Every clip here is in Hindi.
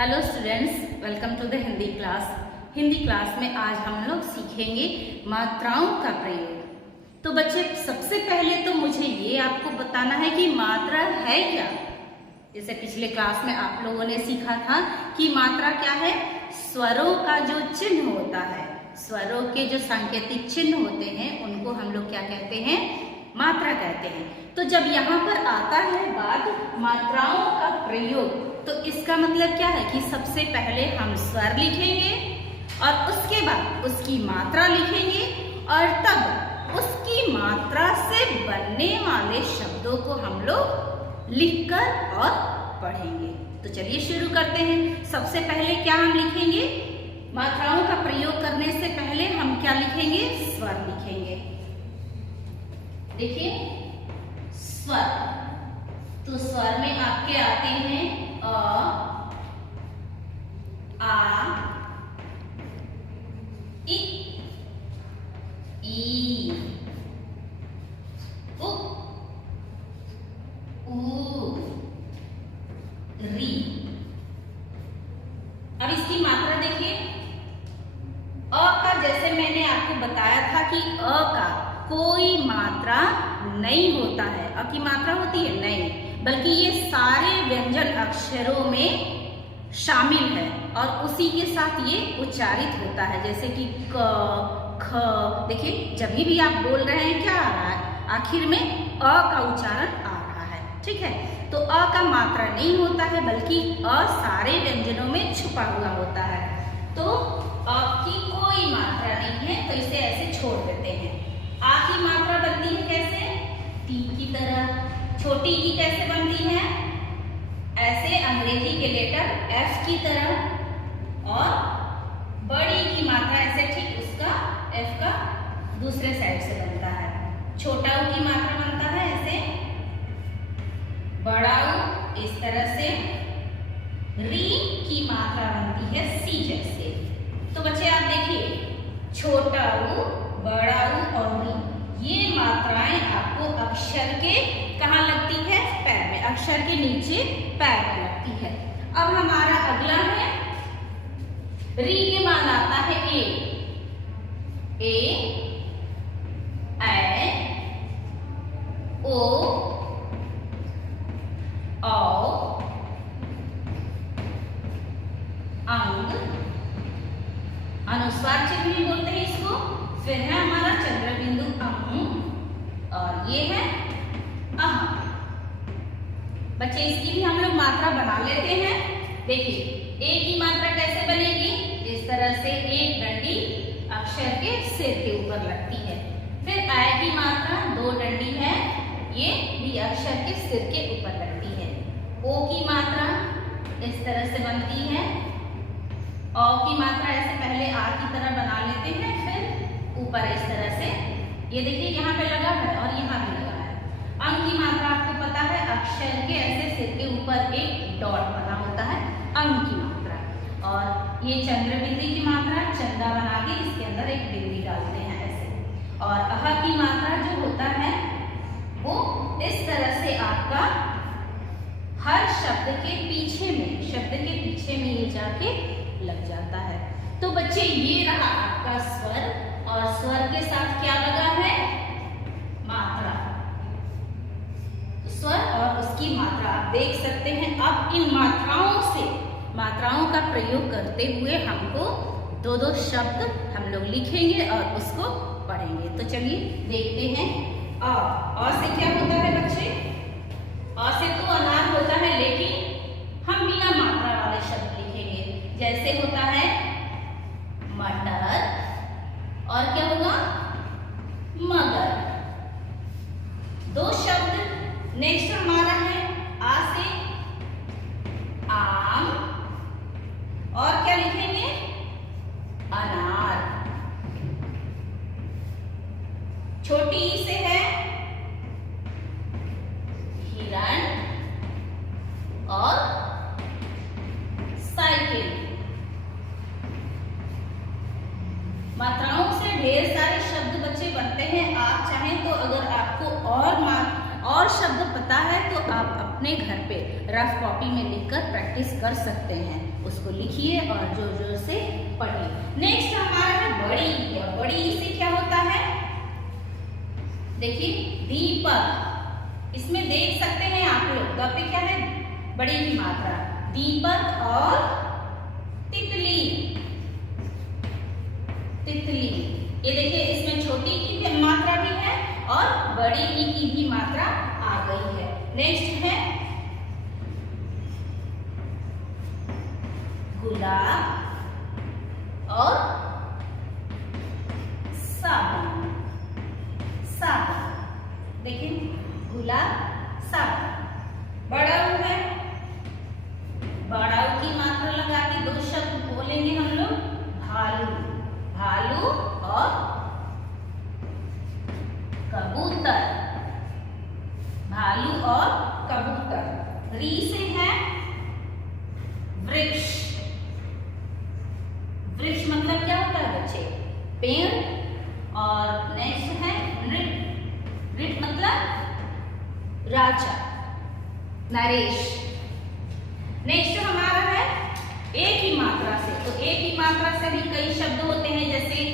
Hello students, welcome to the Hindi class. Hindi class में आज हम लोग सीखेंगे मात्राओं का प्रयोग। तो बच्चे, सबसे पहले तो मुझे ये आपको बताना है कि मात्रा है क्या। जैसे पिछले क्लास में आप लोगों ने सीखा था कि मात्रा क्या है। स्वरों का जो चिन्ह होता है, स्वरों के जो सांकेतिक चिन्ह होते हैं उनको हम लोग क्या कहते हैं, मात्रा कहते हैं। तो जब यहाँ पर आता है बात मात्राओं का प्रयोग, तो इसका मतलब क्या है कि सबसे पहले हम स्वर लिखेंगे और उसके बाद उसकी मात्रा लिखेंगे और तब उसकी मात्रा से बनने वाले शब्दों को हम लोग लिखकर और पढ़ेंगे। तो चलिए शुरू करते हैं। सबसे पहले क्या हम लिखेंगे, मात्राओं का प्रयोग करने से पहले हम क्या लिखेंगे, स्वर लिखेंगे। देखिए स्वर, तो स्वर में आपके आते हैं अ, आ, इ, ई, उ, ऊ, री। अब इसकी मात्रा देखिए। अ का, जैसे मैंने आपको बताया था कि अ का कोई मात्रा नहीं होता है। अ की मात्रा होती है नहीं, बल्कि ये सारे व्यंजन अक्षरों में शामिल है और उसी के साथ ये उच्चारित होता है। जैसे कि क, ख। देखिए जब भी आप बोल रहे हैं क्या आ रहा है, आखिर में अ का उच्चारण आ रहा है। ठीक है, तो अ का मात्रा नहीं होता है, बल्कि अ सारे व्यंजनों में छुपा हुआ होता है। तो अ की कोई मात्रा नहीं है, तो इसे ऐसे छोड़ देते हैं। आ की मात्रा बनती है कैसे, टी की तरह। छोटी ई कैसे बनती है, ऐसे अंग्रेजी के लेटर एफ की तरह। और बड़ी की मात्रा ऐसे ठीक उसका एफ का दूसरे साइड से बनता है। छोटा ऊ की मात्रा बनता है ऐसे, बड़ा ऊ इस तरह से। री की मात्रा बनती है सी जैसे। तो बच्चे आप देखिए, छोटा ऊ, बड़ा ऊ और री, ये मात्राएं आपको अक्षर के कहाँ लगती है, पैर में। अक्षर के नीचे पैर में लगती है। अब हमारा अगला है, री के मान आता है ए, ऐ, ओ, औ, अंग, अनुस्वार चिन्ह भी बोलते हैं इसको। फिर है हमारा चंद्र बिंदु अहू, और ये है अह। बच्चे इसकी भी हम लोग मात्रा बना लेते हैं। देखिए ए की मात्रा कैसे बनेगी, इस तरह से एक डंडी अक्षर के सिर के ऊपर लगती है। फिर ऐ की मात्रा दो डंडी है, ये भी अक्षर के सिर के ऊपर लगती है। ओ की मात्रा इस तरह से बनती है। औ की मात्रा ऐसे पहले आ की तरह बना लेते हैं, फिर ऊपर इस तरह से। ये देखिए यहाँ पे लगा है और यहाँ भी लगा है। अंग की मात्रा आपको पता है, अक्षर के ऐसे सिर के ऊपर एक डॉट बना होता है, अंग की मात्रा। और ये चंद्र बिंदी की मात्रा, चंदा बना के इसके अंदर एक बिंदी डालते हैं ऐसे। और अह की मात्रा जो होता है वो इस तरह से आपका हर शब्द के पीछे में, शब्द के पीछे में ये जाके लग जाता है। तो बच्चे ये रहा आपका स्वर, और स्वर के साथ क्या लगा है, मात्रा। स्वर और उसकी मात्रा आप देख सकते हैं। अब इन मात्राओं से, मात्राओं का प्रयोग करते हुए हमको दो दो शब्द हम लोग लिखेंगे और उसको पढ़ेंगे। तो चलिए देखते हैं। अ से क्या होता है बच्चे, अ से तो अनार होता है, लेकिन हम बिना मात्रा वाले शब्द लिखेंगे। जैसे होता है मटर, और क्या होगा, मगर। दो शब्द नेक्स्ट हमारा है आ से, आम, और क्या लिखेंगे, अनार। छोटी ई से है हिरण और साइकिल। मात्राओं से ढेर सारे शब्द बच्चे बनते हैं। आप चाहें तो अगर आपको और शब्द पता है तो आप अपने घर पे रफ कॉपी में लिखकर प्रैक्टिस कर सकते हैं। उसको लिखिए और जोर जोर से पढ़िए। नेक्स्ट हमारा है बड़ी। और बड़ी ई से क्या होता है? देखिए दीपक, इसमें देख सकते हैं आप लोग। तो पे क्या है? बड़ी की मात्रा, दीपक और तितली। तितली, ये देखिए इसमें छोटी की मात्रा भी है और बड़ी ई की भी मात्रा आ गई है। नेक्स्ट है गुलाब और साबुन। साबुन, देखिए गुलाब साबुन। बड़ा ऊ है, बड़ा ऊ की मात्रा लगा के दो शब्द बोलेंगे हम लोग, भालू। भालू और कबूतर। भालू और कबूतर। री से है वृक्ष। वृक्ष मतलब क्या होता है बच्चे? पेड़। और नेक्स्ट है नृप। नृप मतलब राजा, नरेश। नेक्स्ट हमारा है एक ही मात्रा से। तो एक ही मात्रा से भी कई शब्द होते हैं, जैसे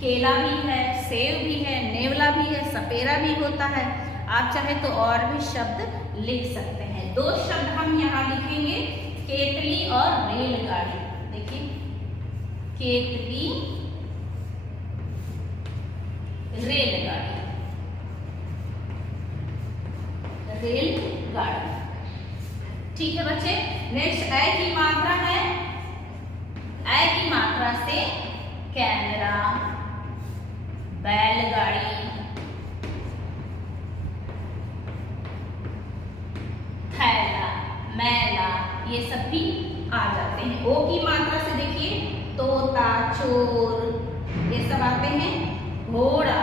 केला भी है, सेब भी है, नेवला भी है, सपेरा भी होता है। आप चाहे तो और भी शब्द लिख सकते हैं। दो शब्द हम यहाँ लिखेंगे, केतली और रेलगाड़ी। देखिए केतली, रेलगाड़ी। रेलगाड़ी, ठीक है बच्चे। नेक्स्ट ए की मात्रा है। ए की मात्रा से कैमरा, बैलगाड़ी, थैला, मैला, ये सब भी आ जाते हैं। ओ की मात्रा से देखिए तोता, चोर, ये सब आते हैं। घोड़ा,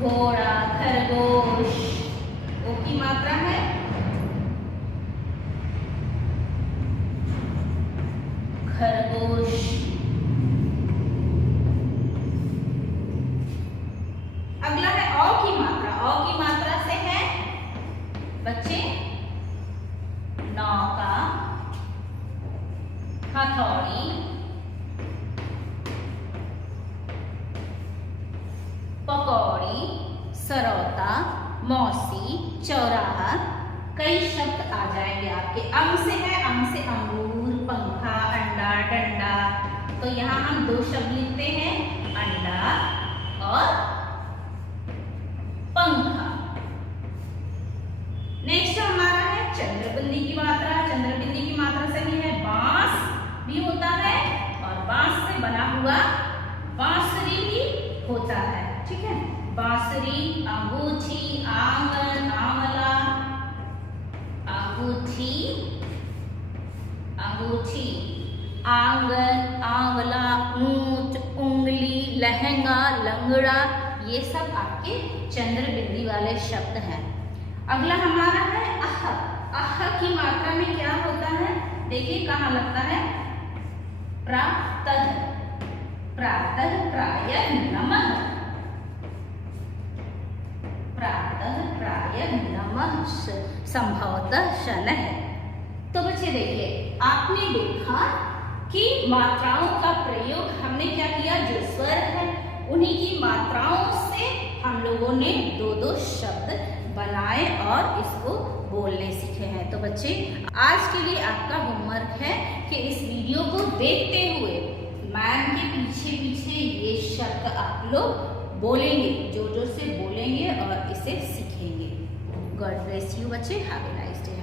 घोड़ा, खरगोश। ओ की मात्रा है खरगोश। अगला है औ की मात्रा। औ की मात्रा से है बच्चे नौका, हथौड़ी, पकौड़ी, सरौता, मौसी, चौराहा। कई शब्द आ जाएंगे आपके। अंग से है, अंग से अंगूर, पंखा, अंडा, डंडा। तो यहाँ हम दो शब्द लिखते हैं, अंडा और पंखा। नेक्स्ट हमारा है चंद्रबिंदी की मात्रा। चंद्रबिंदी की मात्रा से भी है बांस भी होता है और बांस से बना हुआ बांसुरी भी होता है, ठीक है। बांसुरी, अंगूठी, आंगन, आंवला, अंगूठी, अंगूठी, आंगन, आंवला, ऊंट, उंगली, लहंगा, लंगड़ा, ये सब आपके चंद्रबिंदी वाले शब्द हैं। अगला हमारा है अह। अह की मात्रा में क्या होता है? देखिए कहाँ लगता है? प्रातः, प्रातः, प्रायः, नमः। प्रातः, प्रायः, नमः, संभवतः, शनः। तो बच्चे देखिए, आपने देखा कि मात्राओं का प्रयोग हमने क्या किया? जो स्वर है उन्हीं की मात्राओं से हम लोगों ने दो दो शब्द बनाए और इसको बोलने सीखे हैं। तो बच्चे आज के लिए आपका होमवर्क है कि इस वीडियो को देखते हुए मैम के पीछे पीछे ये शब्द आप लोग बोलेंगे, जोर जोर से बोलेंगे और इसे सीखेंगे। गॉड ब्लेस यू बच्चे। Have a nice day.